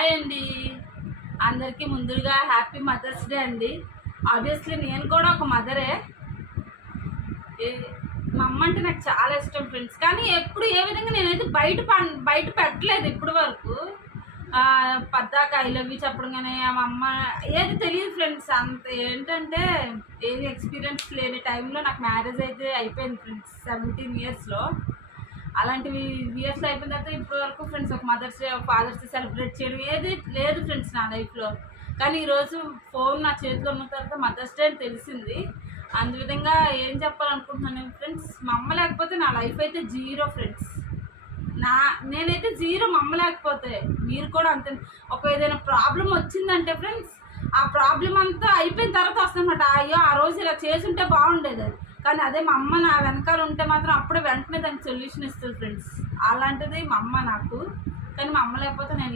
Hi అండి, అందరికీ ముందుగా హ్యాపీ మదర్స్ డే అండి. ఆబ్వియస్లీ నేను కూడా ఒక మదరే. మా అమ్మ అంటే నాకు చాలా ఇష్టం ఫ్రెండ్స్. కానీ ఎప్పుడు ఏ విధంగా నేనైతే బయట పెట్టలేదు ఇప్పటి వరకు. పద్దాక ఐ లవ్ యూ చెప్పడం కానీ మా అమ్మ ఏది తెలియదు ఫ్రెండ్స్. అంత ఏంటంటే ఏది ఎక్స్పీరియన్స్ లేని టైంలో నాకు మ్యారేజ్ అయితే అయిపోయింది ఫ్రెండ్స్, 17 yearsలో. అలాంటివి ఇయర్స్లో అయిపోయిన తర్వాత ఇప్పటి వరకు ఫ్రెండ్స్ ఒక mother's day, father's day celebrate చేయడం ఏది లేదు ఫ్రెండ్స్ నా లైఫ్లో. కానీ ఈరోజు ఫోన్ నా చేతిలో ఉన్న తర్వాత మదర్స్ డే అని తెలిసింది. అందువిధంగా ఏం చెప్పాలనుకుంటున్నాను ఫ్రెండ్స్, మా అమ్మ లేకపోతే నా లైఫ్ అయితే జీరో ఫ్రెండ్స్. నేనైతే జీరో మా అమ్మ లేకపోతే. మీరు కూడా అంతే. ఒక ఏదైనా ప్రాబ్లం వచ్చిందంటే ఫ్రెండ్స్, ఆ ప్రాబ్లం అంతా అయిపోయిన తర్వాత వస్తుందన్నమాట. అయ్యో ఆ రోజు ఇలా చేసుంటే బాగుండేది అది. కానీ అదే మా అమ్మ నా వెనకాల ఉంటే మాత్రం అప్పుడే వెంటనే దానికి సొల్యూషన్ ఇస్తుంది ఫ్రెండ్స్. అలాంటిది మా అమ్మ నాకు. కానీ మా అమ్మ లేకపోతే నేను